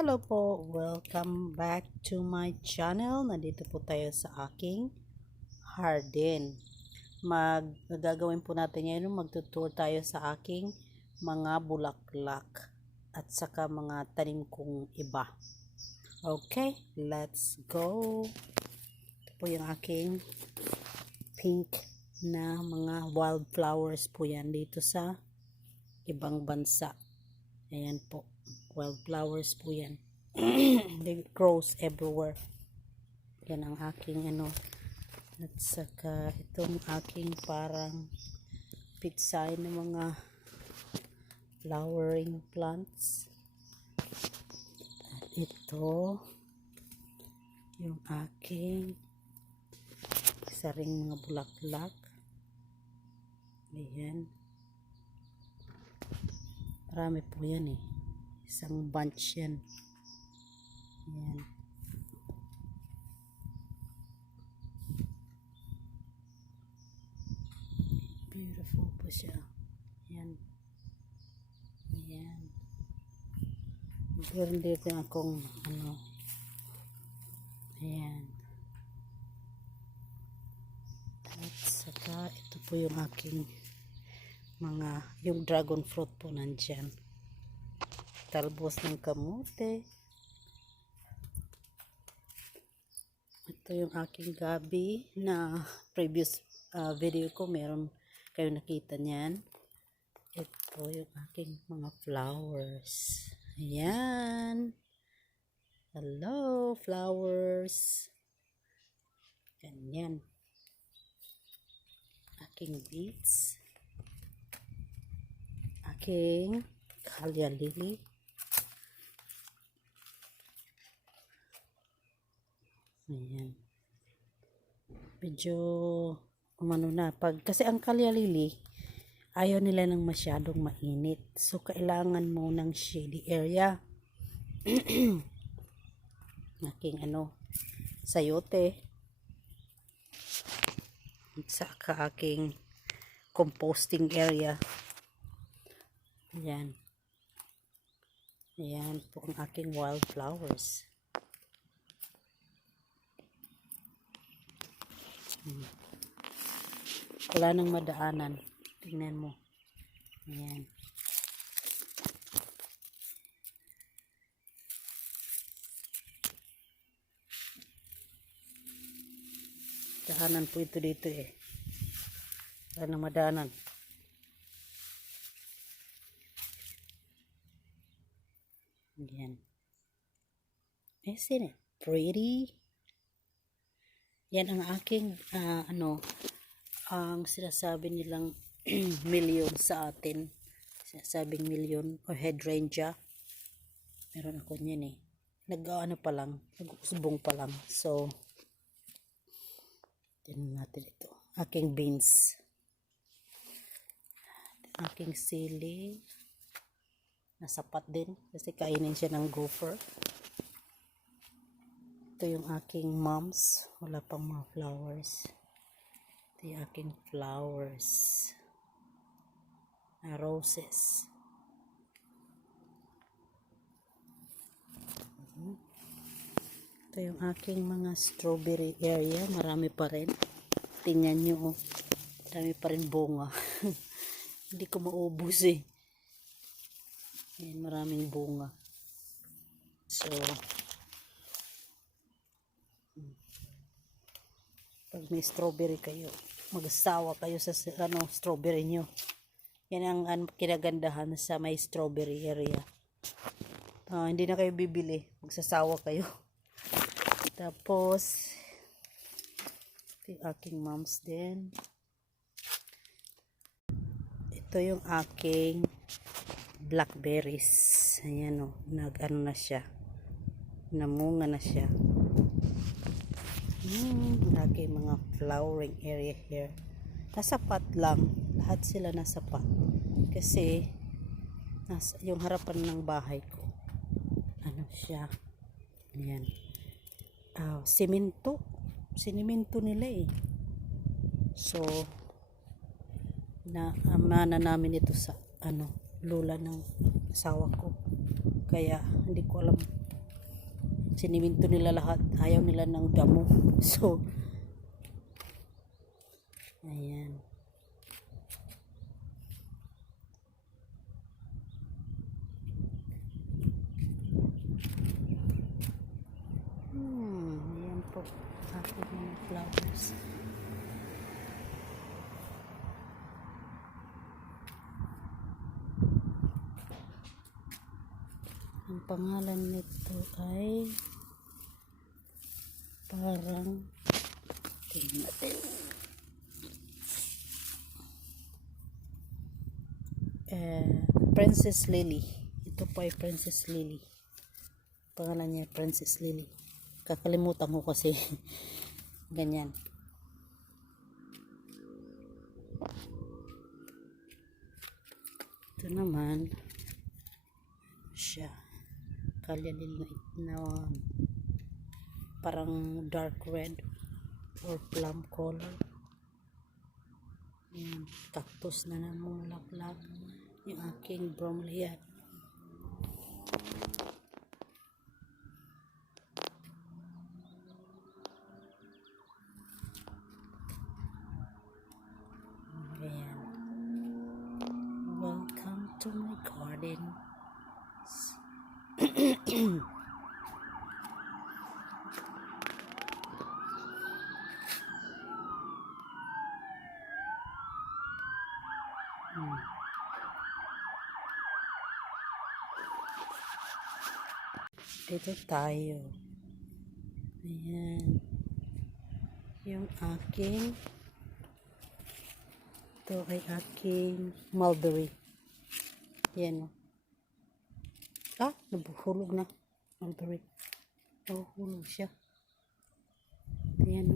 Hello po, welcome back to my channel. Nandito po tayo sa aking garden. Gagawin po natin ngayon, magtutour tayo sa aking mga bulaklak at saka mga tanim kong iba. Okay, let's go. Ito po yung aking pink na mga wildflowers po yan dito sa ibang bansa. Ayan po. Wildflowers po yan. They grows everywhere. Yan ang aking at saka itong aking parang pitsay ng mga flowering plants. At ito yung aking isa ring mga bulaklak. Ayan. Marami po yan eh. Isang bunch yan. Ayan. Beautiful po siya. Ayan. Ayan. Meron dito akong ayan. At saka ito po yung aking yung dragon fruit po nandyan. Talbos ng kamote. Ito yung aking gabi na previous video ko, meron kayo nakita niyan. Ito yung aking mga flowers. Ayan. Hello flowers. Ganyan. Aking beets. Aking Callia lily. Ayan. Medyo na kasi ang Callia lily ayaw nila ng masyadong mainit. So kailangan mo ng shady area. Aking sayote. At saka aking composting area. Ayan. Ayan po ang aking wildflowers. Wala nang madaanan. Tingnan mo. Ayan. Daanan po ito dito eh. Wala nang madaanan. Ayan. Isn't it pretty? Yan ang aking ang sinasabi nilang million sa atin. Sinasabing million or hydrangea. Meron ako niyan eh. Pa lang, nag-usbong pa lang. So, tingnan natin ito. Aking beans. Aking sili. Nasapat din kasi kainin siya ng gopher. Ito yung aking mums. Wala pang mga flowers. Ito yung aking flowers. Roses. Ito yung aking mga strawberry area. Marami pa rin. Tingnan nyo. Marami pa rin bunga. Hindi ko maubos eh. Ayan, maraming bunga. So, pag may strawberry kayo, magsawa kayo sa strawberry nyo. Yan ang kinagandahan sa may strawberry area. Hindi na kayo bibili. Magsasawa kayo. Tapos, ito yung aking mums din. Ito yung aking blackberries. Ayan o. Na siya. Namunga na siya. Lagi mga flowering area here. Nasa pot lang. Lahat sila nasa pot. Kasi yung harapan ng bahay ko. Siya. Ayan. Simento. Sinimento nila eh. So, mana namin ito sa lula ng asawa ko. Kaya hindi ko alam siniminto nila lahat. Ayaw nila ng damo. So, ayan. Ayan po. Aking mga flowers. Ang pangalan nito ay parang tingnan natin. Princess Lily. Ito po ay Princess Lily. Pangalan niya Princess Lily. Kakalimutan ko kasi ganyan. Ito naman siya. Kalilil na parang dark red or plum color. Yan, cactus na namulaklak yung aking bromeliad. Ayan. Welcome to my garden. Dito tayo. Ayan. Yung aking ito ay aking mulberry. Ayan. Nabuhulog na. Mulberry. Nabuhulog siya. Ayan.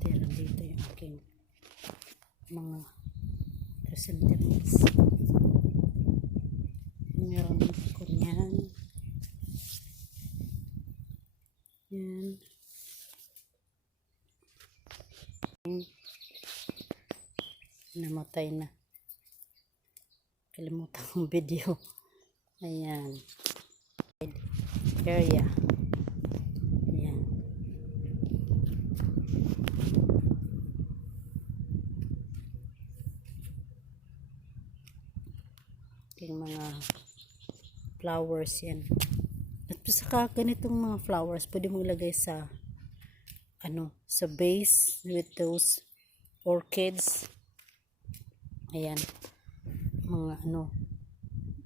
Tira dito yung aking mga chrysanthemums. Meron ko niyan. Yan. Namatay na. Kalimutan kong video. Ayan. Area. Ayan. Yung mga flowers yan. At saka ganitong mga flowers pwede mo ilagay sa sa vase with those orchids. Ayan. Mga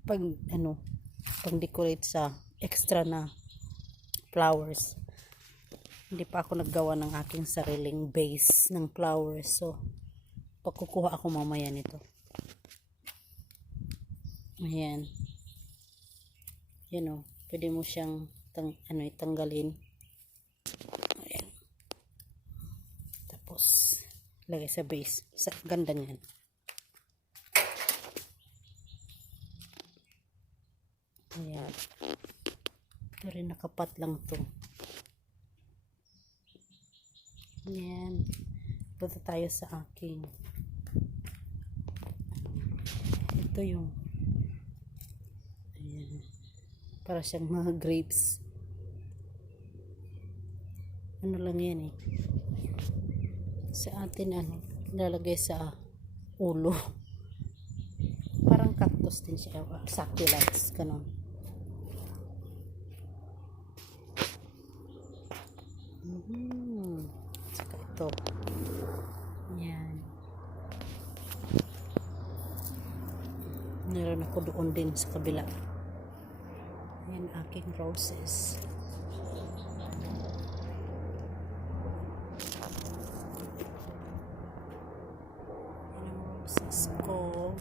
pang decorate sa extra na flowers. Hindi pa ako naggawa ng aking sariling vase ng flowers. So, pagkukuha ako mamaya nito. Ayan. Yan pwede mo siyang itanggalin. Ayan. Tapos lagay sa base. Ganda niyan. Ayan. Ito rin nakapat lang to. Ayan. Punta tayo sa aking. Ito yung ayan. Para siyang mga grapes. Ano lang yan sa atin lalagay sa ulo. Parang cactus din siya. Succulents. Ganon. Saka ito. Yan. Meron ako doon din sa kabila. Yan aking roses. Yan ang roses ko.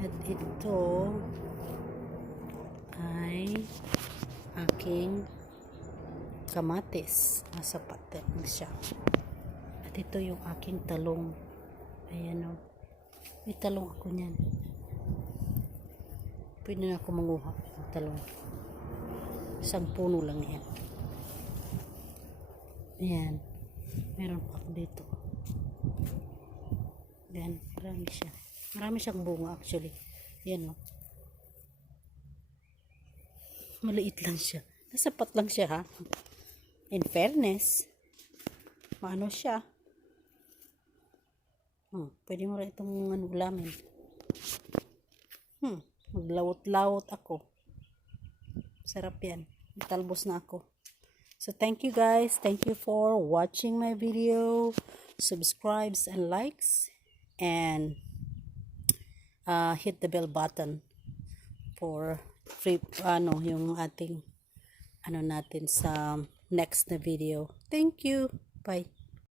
At ito ay aking kamatis. Nasa patet siya. At ito yung aking talong. Ayan may talong ako niyan. Pwede na ako manguha ng talong. Isang puno lang yan. Ayan. Meron pa ako dito. Ayan. Marami siya. Marami siyang bunga actually. Ayan Maliit lang siya. Nasapat lang siya ha. In fairness, maano siya. Pwede mo rin itong ulamin. Maglawot-lawot ako. Sarap yan. Talbos na ako. So thank you guys. Thank you for watching my video. Subscribes and likes. And hit the bell button for free, yung ating, natin sa next na video. Thank you. Bye.